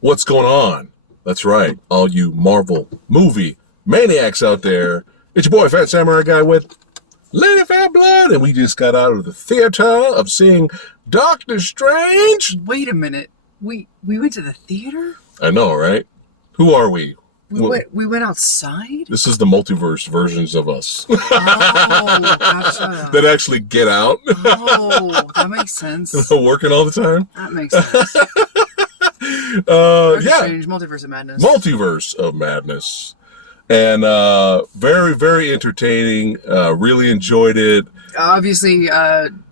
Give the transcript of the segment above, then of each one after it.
What's going on? That's right, all you Marvel movie maniacs out there. It's your boy PhatSamuraiGuy with Lady Fat Blood, and we just got out of the theater of seeing Doctor Strange. Wait a minute. We went to the theater? I know, right? Who are we? We went outside? This is the multiverse versions of us. Oh, gotcha. That actually get out. Oh, that makes sense. Working all the time. That makes sense. Yeah. Strange, Multiverse of Madness. Multiverse of Madness. And very, very entertaining. Really enjoyed it. Obviously,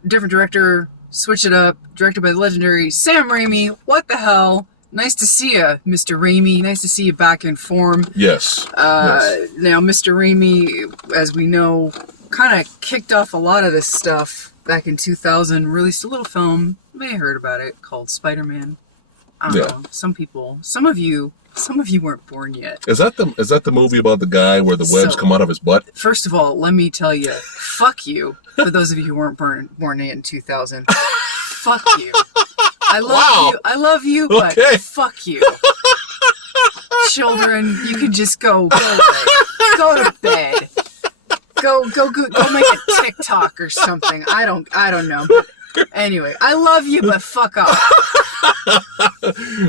different director, switched it up, directed by the legendary Sam Raimi. What the hell? Nice to see you, Mr. Raimi. Nice to see you back in form. Yes. Yes. Now, Mr. Raimi, as we know, kind of kicked off a lot of this stuff back in 2000. Released a little film. You may have heard about it, called Spider-Man. I don't know. Some of you weren't born yet. Is that the movie about the guy where the webs come out of his butt? First of all, let me tell you, fuck you. For those of you who weren't born in 2000, fuck you. I love you, but fuck you. Children, you can just go away. Go to bed. Go make a TikTok or something. I don't know. But anyway, I love you, but fuck off.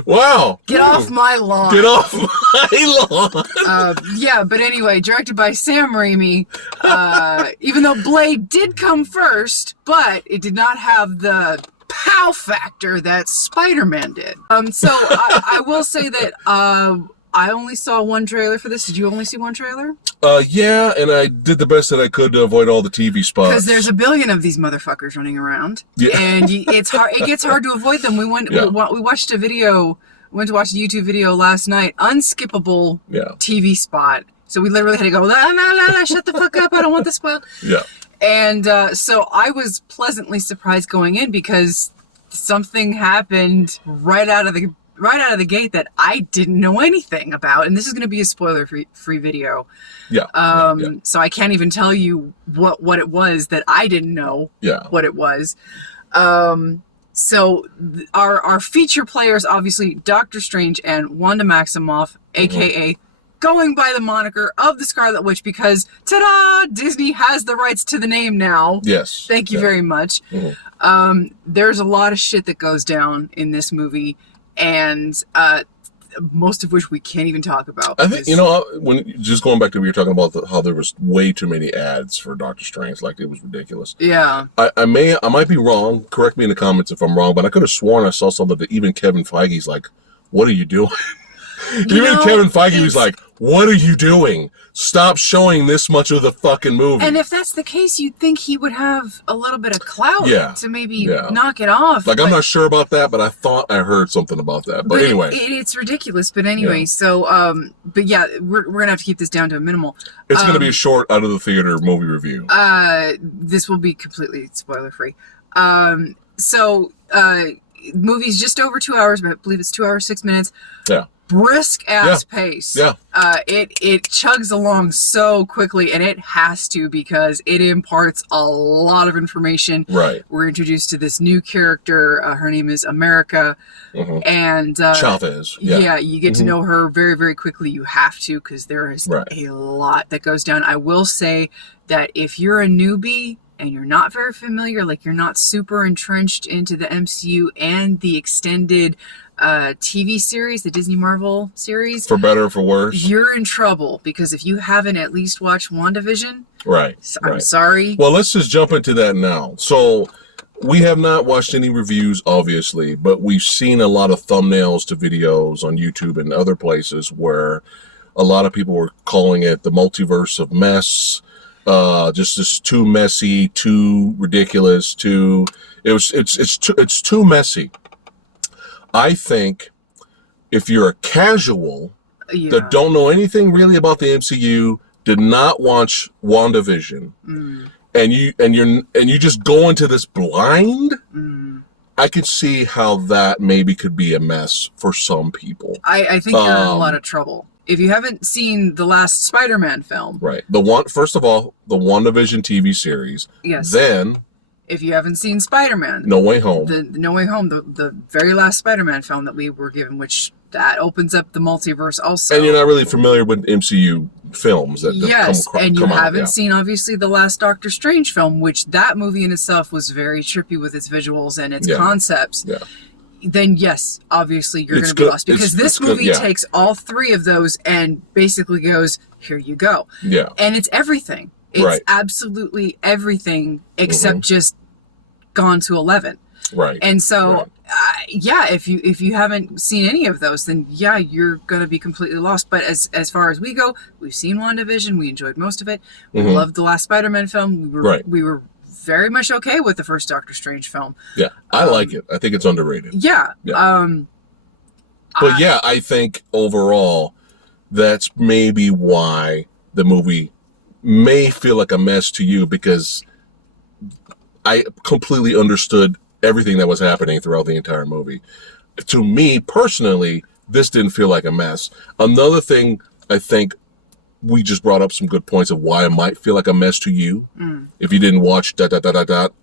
Wow. Get off my lawn. Get off my lawn. Yeah, but anyway, directed by Sam Raimi. Even though Blade did come first, but it did not have the pow factor that Spider-Man did. So I will say that I only saw one trailer for this. Did you only see one trailer? Yeah, and I did the best that I could to avoid all the TV spots. Because there's a billion of these motherfuckers running around, and it's hard. It gets hard to avoid them. We watched a video. Went to watch a YouTube video last night. Unskippable TV spot. So we literally had to go, la, la, la, la, shut the fuck up. I don't want this spoiled. Yeah. And so I was pleasantly surprised going in because something happened right out of the gate that I didn't know anything about, and this is going to be a spoiler-free video. Yeah. So I can't even tell you what it was that I didn't know. What it was. So our feature players, obviously, Doctor Strange and Wanda Maximoff, aka going by the moniker of the Scarlet Witch, because ta-da! Disney has the rights to the name now. Yes. Thank you very much. There's a lot of shit that goes down in this movie, and most of which we can't even talk about. I think, when just going back to what you were talking about, how there was way too many ads for Doctor Strange, like it was ridiculous. Yeah. I might be wrong. Correct me in the comments if I'm wrong, but I could have sworn I saw something that even Kevin Feige's like, "What are you doing?" Kevin Feige was like, "What are you doing? Stop showing this much of the fucking movie." And if that's the case, you'd think he would have a little bit of clout to maybe knock it off. Like, I'm not sure about that, but I thought I heard something about that. But anyway. It's ridiculous. But anyway, so, but yeah, we're going to have to keep this down to a minimal. It's going to be a short out of the theater movie review. This will be completely spoiler-free. Movie's just over 2 hours, but I believe it's 2 hours, 6 minutes. Yeah. Brisk ass pace. Yeah. It chugs along so quickly, and it has to, because it imparts a lot of information. Right. We're introduced to this new character. Her name is America. And Chavez. Yeah, you get to know her very, very quickly. You have to, because there is a lot that goes down. I will say that if you're a newbie and you're not very familiar, like you're not super entrenched into the MCU and the extended TV series, the Disney Marvel series, for better or for worse, you're in trouble, because if you haven't at least watched WandaVision, I'm sorry. Well, let's just jump into that now. So we have not watched any reviews, obviously, but we've seen a lot of thumbnails to videos on YouTube and other places where a lot of people were calling it the multiverse of mess. Just too messy, too ridiculous, it's too messy. I think if you're a casual that don't know anything really about the MCU, did not watch WandaVision, and you just go into this blind, I could see how that maybe could be a mess for some people. I think you're in a lot of trouble. If you haven't seen the last Spider-Man film. Right. First of all, the WandaVision TV series. Yes. Then if you haven't seen Spider-Man, No Way Home. The No Way Home, the very last Spider-Man film that we were given, which that opens up the multiverse also. And you're not really familiar with MCU films that and you haven't out. seen obviously the last Doctor Strange film, which that movie in itself was very trippy with its visuals and its concepts. Yeah. Then yes, obviously you're going to be lost, because this movie takes all three of those and basically goes, here you go. Yeah. And it's everything. It's absolutely everything except just gone to 11. Right. And so, if you haven't seen any of those, then you're going to be completely lost. But as far as we go, we've seen WandaVision. We enjoyed most of it. We loved the last Spider-Man film. We were very much okay with the first Doctor Strange film. Yeah, I like it. I think it's underrated. Yeah. But I think overall, that's maybe why the movie may feel like a mess to you, because I completely understood everything that was happening throughout the entire movie. To me personally, this didn't feel like a mess. Another thing, I think we just brought up some good points of why it might feel like a mess to you. If you didn't watch ...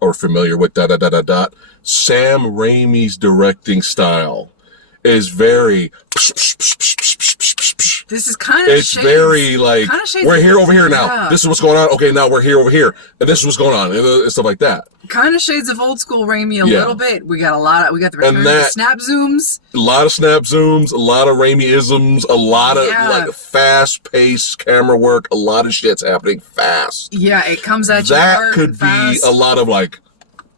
or familiar with ... Sam Raimi's directing style is very... This is kind of It's very like, we're here over here now. Yeah. This is what's going on. Okay, now we're here over here. And this is what's going on. And stuff like that. Kind of shades of old school Raimi a little bit. We got we got the return of the snap zooms. A lot of snap zooms, a lot of Raimi-isms, a lot of like fast-paced camera work, a lot of shit's happening fast. Yeah, it comes at you that hard could and fast. be a lot of like,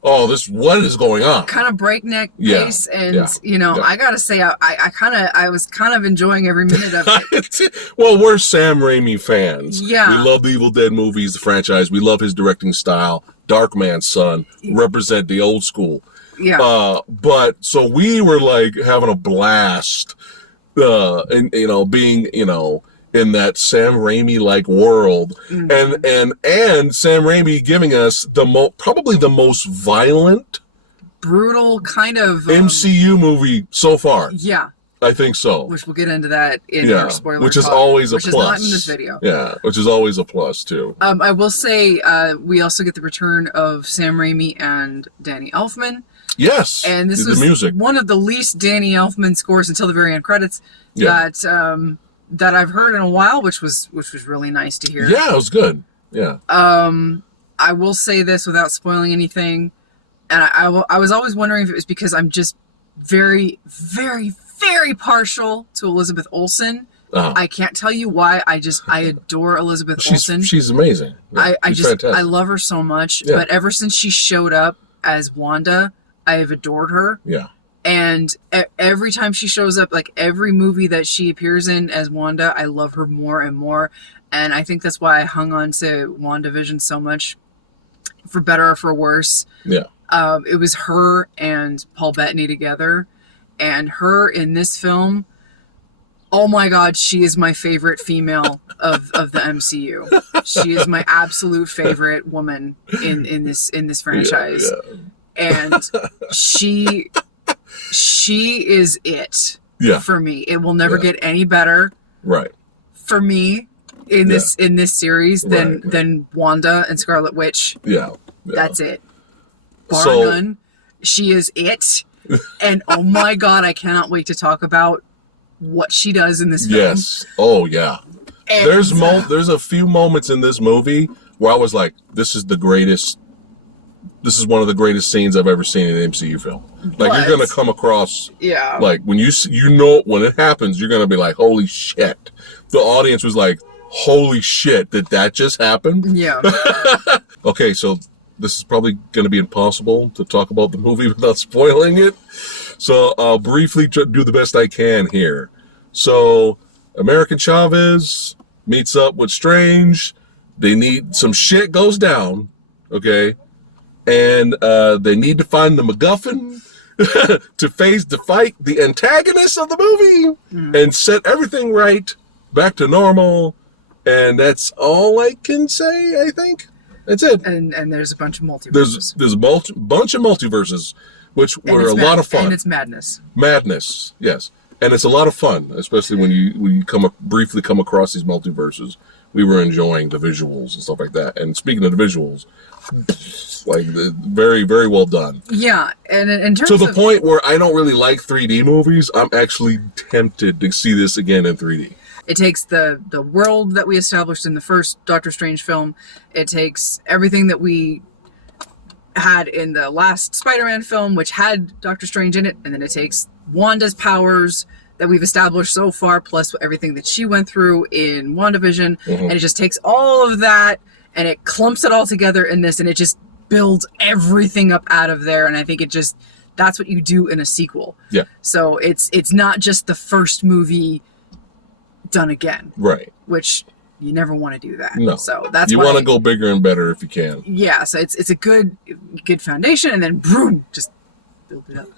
what is going on? Kind of breakneck pace, and I gotta say, I was kind of enjoying every minute of it. Well, we're Sam Raimi fans. Yeah, we love the Evil Dead movies, the franchise. We love his directing style. Darkman's Son represent the old school. Yeah. But so we were like having a blast, and being in that Sam Raimi like world, and Sam Raimi giving us probably the most violent, brutal kind of MCU movie so far. Yeah, I think so. Which we'll get into that in our spoiler which is talk, always a which plus. Which is not in this video. Yeah, which is always a plus too. I will say we also get the return of Sam Raimi and Danny Elfman. Yes, and this was music. One of the least Danny Elfman scores until the very end credits that I've heard in a while, which was really nice to hear. Yeah, it was good. Yeah. I will say this without spoiling anything, and I was always wondering if it was because I'm just very, very, very partial to Elizabeth Olsen. I can't tell you why. I adore Elizabeth Olsen. She's amazing. Yeah, she's fantastic. I love her so much. Yeah. But ever since she showed up as Wanda, I have adored her. Yeah. And every time she shows up, like every movie that she appears in as Wanda, I love her more and more. And I think that's why I hung on to WandaVision so much, for better or for worse. Yeah. It was her and Paul Bettany together. And her in this film, oh my God, she is my favorite female of the MCU. She is my absolute favorite woman in this franchise. Yeah. And she is it for me. It will never get any better. Right. For me in this series than Wanda and Scarlet Witch. Yeah. That's it. Bar none. She is it. And oh my God, I cannot wait to talk about what she does in this film. Yes. Oh yeah. And there's a few moments in this movie where I was like, this is one of the greatest scenes I've ever seen in an MCU film. Like, you're gonna come across, like when when it happens, you're gonna be like, holy shit. The audience was like, holy shit, did that just happen? Yeah. Okay, so this is probably gonna be impossible to talk about the movie without spoiling it. So I'll briefly do the best I can here. So American Chavez meets up with Strange. Some shit goes down, okay? And they need to find the MacGuffin to fight the antagonist of the movie and set everything right, back to normal. And that's all I can say, I think. That's it. And there's a bunch of multiverses. There's a bunch of multiverses, which were a lot of fun. And it's madness. Madness, yes. And it's a lot of fun, especially when you briefly come across these multiverses. We were enjoying the visuals and stuff like that. And speaking of the visuals, Like, very, very well done. Yeah, and in terms to the of, point where I don't really like 3D movies, I'm actually tempted to see this again in 3D. It takes the world that we established in the first Doctor Strange film. It takes everything that we had in the last Spider-Man film, which had Doctor Strange in it, and then it takes Wanda's powers that we've established so far, plus everything that she went through in WandaVision, and it just takes all of that, and it clumps it all together in this, and it just builds everything up out of there, and I think that's what you do in a sequel. Yeah. So it's not just the first movie done again. Right. Which you never want to do that. No. So that's you want to go bigger and better if you can. Yeah. So it's a good foundation, and then boom, just build it up.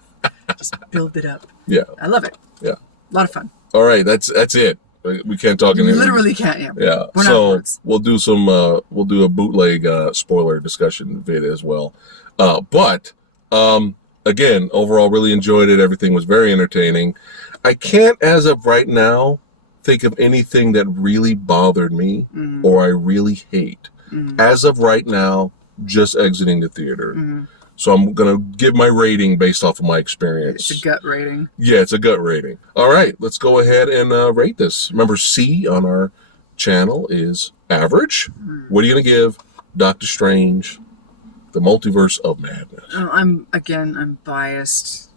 Just build it up. Yeah. I love it. Yeah. A lot of fun. All right. That's it. We can't talk anymore. Literally can't. Yeah. Yeah. So we'll do a bootleg spoiler discussion vid as well. But again, overall, really enjoyed it. Everything was very entertaining. I can't, as of right now, think of anything that really bothered me or I really hate. As of right now, just exiting the theater. So I'm going to give my rating based off of my experience. It's a gut rating. Yeah, it's a gut rating. All right, let's go ahead and rate this. Remember, C on our channel is average. What are you going to give Doctor Strange, the Multiverse of Madness? I'm biased.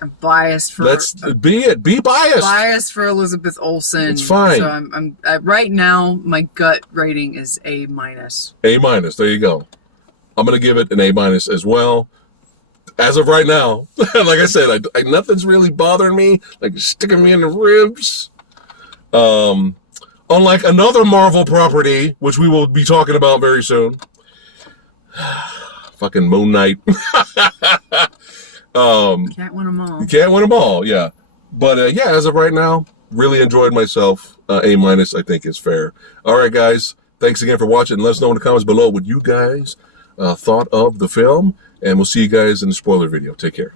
I'm biased for. Let's be biased. Biased for Elizabeth Olsen. It's fine. So I'm right now. My gut rating is A-. A-. There you go. I'm gonna give it an A- as well. As of right now, like I said, nothing's really bothering me. Like sticking me in the ribs. Unlike another Marvel property, which we will be talking about very soon. Fucking Moon Knight. Can't win them all. You can't win them all, yeah. But yeah, as of right now, really enjoyed myself. A- I think is fair. All right, guys. Thanks again for watching. Let us know in the comments below what you guys thought of the film. And we'll see you guys in the spoiler video. Take care.